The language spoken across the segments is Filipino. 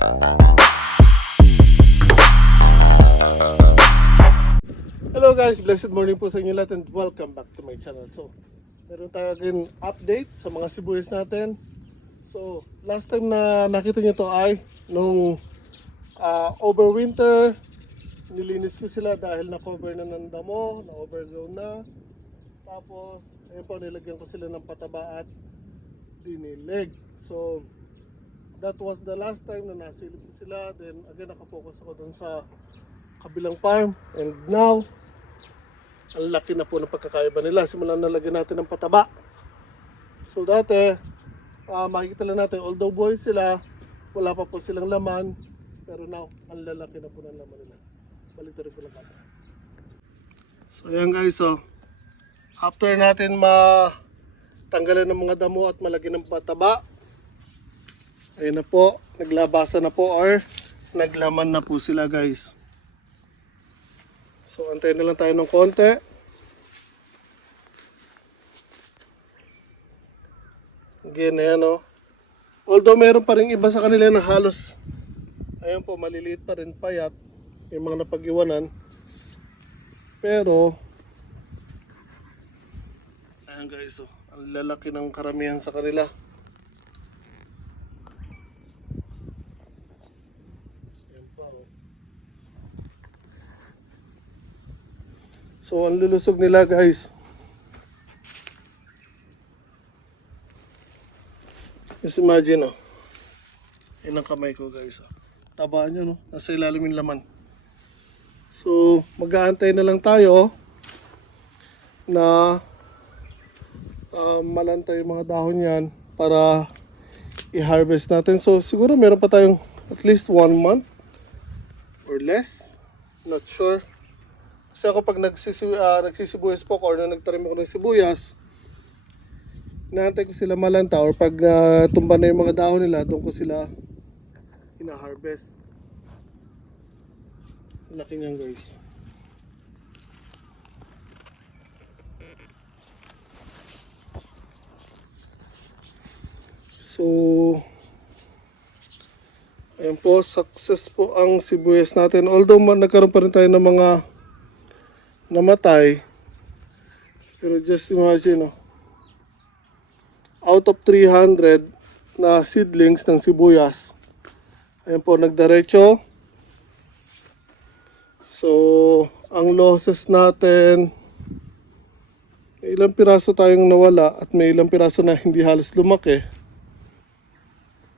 Hello guys, blessed morning po sa inyo lahat and welcome back to my channel. So, meron tayo again update sa mga sibuyas natin. So, last time na nakita nyo to ay nung overwinter, nilinis ko sila dahil na-cover na ng damo, na-overgrown na. Tapos, ayun po, nilagyan ko sila ng pataba at dinilig. So, that was the last time na nasilip ko sila. Then, again, nakafocus ako dun sa kabilang farm. And now, ang laki na po ng pagkakaiba nila. Simulan na lagyan natin ng pataba. So dati, makikita lang natin, although boy sila, wala pa po silang laman. Pero now, ang lalaki na po ng laman nila. Baliktad rin po ng camera. So ayan guys, after natin matanggalan ng mga damo at malagyan ng pataba, ayun na po, naglabasa na po or naglaman na po sila guys. So, antayin na lang tayo ng konti. Again, ayan o. Although meron pa rin iba sa kanila na halos, ayan po, maliliit pa rin, payat. Yung mga napag-iwanan. Pero, ayan guys, ang lalaki ng karamihan sa kanila. So, ang lulusog nila guys. Just imagine, yun ang kamay ko guys. Taba nyo, no? Nasa ilalim yung laman. So, mag-aantay na lang tayo na malantay yung mga dahon yan para i-harvest natin. So, siguro meron pa tayong at least 1 month or less. Not sure. Kasi ako pag nagsisibuyas po ako or nagtarim ako ng sibuyas, inaantay ko sila malanta or pag tumba na yung mga dahon nila, doon ko sila ina-harvest. Laki niyan guys. So, ayan po, success po ang sibuyas natin. Although nagkaroon pa rin tayo ng mga namatay, pero just imagine, out of 300 na seedlings ng sibuyas, ayan po, nagdiretso. So, ang losses natin, may ilang piraso tayong nawala at may ilang piraso na hindi halos lumaki.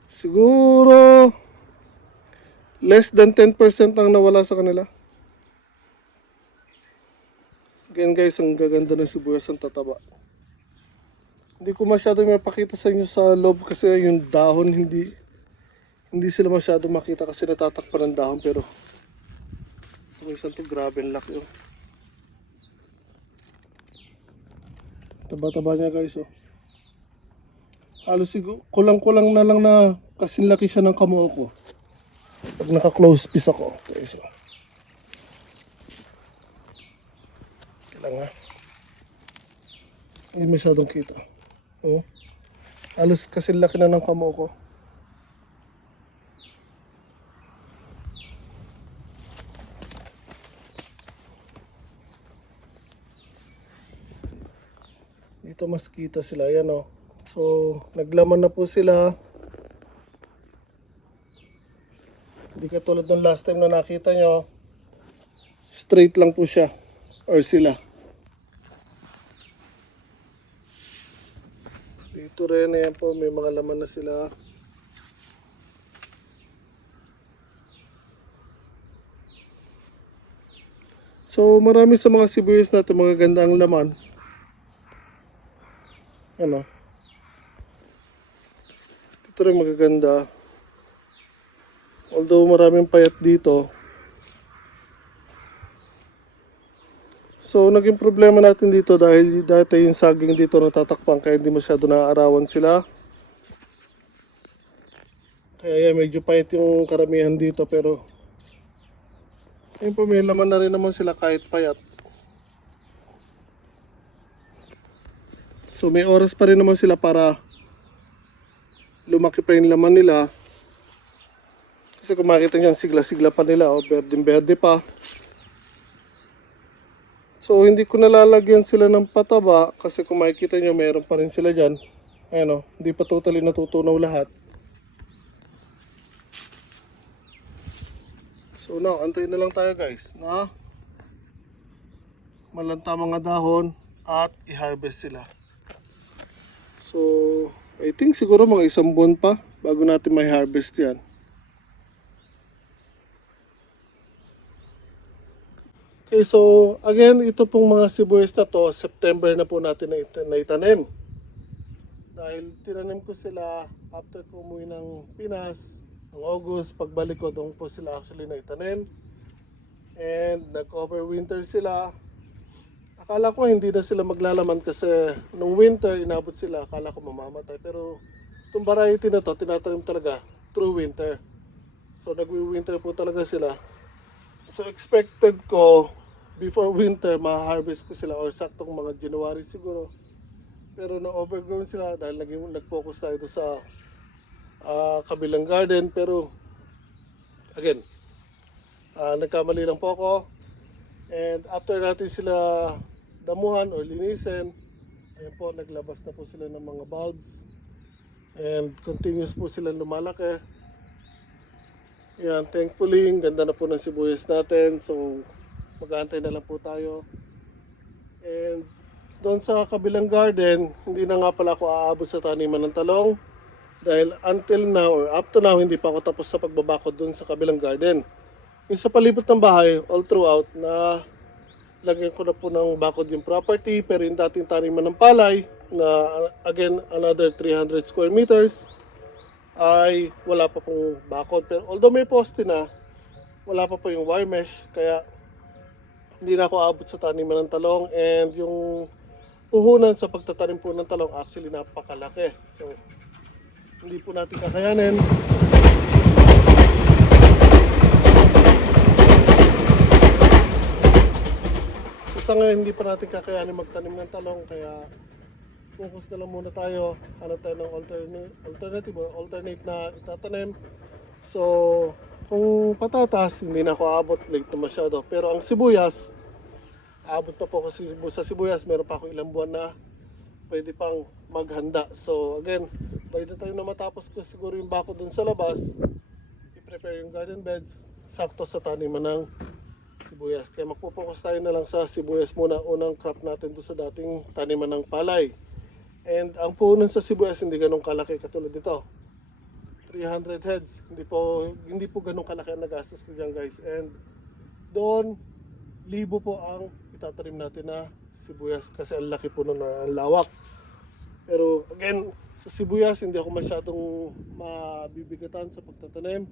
Siguro less than 10% ang nawala sa kanila. Again guys, ang gaganda ng sibuyas, ang tataba. Hindi ko masyado mapakita sa inyo sa loob kasi yung dahon hindi sila masyado makita kasi natatakpan ng dahon, pero minsan to grabe ang laki. Taba-taba niya guys. Halos kulang-kulang na lang na kasing laki siya ng kamuo ko pag naka-close piece ako guys. Lang hindi masyadong kita. Halos kasi laki na ng kamo ko. Dito mas kita sila, yan So, naglaman na po sila. Hindi katulad ng last time na nakita nyo, straight lang po siya or sila. Dito rin, ayan po, may mga laman na sila. So, marami sa mga sibuyas natin, mga ganda ang laman. Dito rin magaganda. Although maraming payat dito. So, naging problema natin dito dahil dati yung saging dito natatakpan kaya hindi masyado naaarawan sila. Kaya medyo payat yung karamihan dito, pero ayun po, may laman na rin naman sila kahit payat. So may oras pa rin naman sila para lumaki pa yung laman nila. Kasi kung makita nyo, sigla-sigla pa nila, oh, berdeng-berde pa. So, hindi ko nalalagyan sila ng pataba kasi kung makikita nyo, mayroon pa rin sila dyan. Ayan, oh, hindi pa totally natutunaw lahat. So, now, antayin na lang tayo guys na malanta mga dahon at i-harvest sila. So, I think siguro mga 1 buwan pa bago natin may harvest yan. Okay, so again, ito pong mga sibuyas na to, September na po natin naitanim. Dahil tinanim ko sila after ko umuwi ng Pinas, ng August, pagbalik ko doon po sila actually naitanim. And nag-overwinter sila. Akala ko hindi na sila maglalaman kasi nung winter inabot sila, akala ko mamamatay. Pero itong variety na to, tinatanim talaga through winter. So nagwi-winter po talaga sila. So expected ko before winter ma-harvest ko sila or saktong mga January siguro. Pero na-overgrown sila dahil nag-focus tayo ito sa kabilang garden. Pero again, nagkamali lang po ako. And after natin sila damuhan or linisin, ayun po, naglabas na po sila ng mga bulbs. And continuous po sila lumalaki. Yan, thankfully, ganda na po ng sibuyas natin. So, mag-aantay na lang po tayo. And doon sa kabilang garden, hindi na nga pala ako aabot sa taniman ng talong. Dahil until now or up to now, hindi pa ako tapos sa pagbabakod doon sa kabilang garden. Yung sa palibot ng bahay, all throughout, na lagyan ko na po ng bakod yung property. Pero yung dating taniman ng palay, na again, another 300 square meters, ay wala pa pong bakod. Pero although may poste na, wala pa po yung wire mesh. Kaya hindi na ako abot sa taniman ng talong. And yung puhunan sa pagtatanim po ng talong actually napakalaki. So hindi po natin kakayanin. So sa ngayon hindi pa natin kakayanin magtanim ng talong. Kaya focus na lang muna tayo. Hanap tayo ng alternative or alternate na itatanim. So kung patatas, hindi na ako aabot, late na masyado. Pero ang sibuyas, aabot pa po ako sa sibuyas. Meron pa ako ilang buwan na pwede pang maghanda. So again, by the time na matapos ko siguro yung bako dun sa labas, i-prepare yung garden beds, sakto sa taniman ng sibuyas. Kaya magpo-focus tayo na lang sa sibuyas muna. Unang crop natin doon sa dating taniman ng palay. And ang puhunan sa sibuyas hindi ganun kalaki katulad dito. 300 heads. Hindi po ganun kalaki ang nagastos ko dyan guys. And doon, 1,000 po ang itatanim natin na sibuyas kasi ang laki po nun, ang lawak. Pero again, sa sibuyas hindi ako masyadong mabibigatan sa pagtatanim.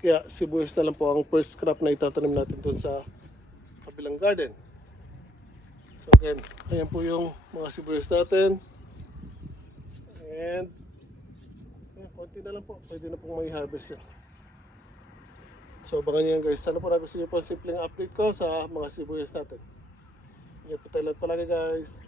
Kaya sibuyas na lang po ang first crop na itatanim natin doon sa kabilang garden. So again, ayan po yung mga sibuyas natin. And konti na lang po, pwede na pong may harvest yan. So abangan nyo yan guys. Sana po nagustuhan nyo po ang simpleng update ko sa mga sibuyas natin. Ingat po tayo lahat palagi guys.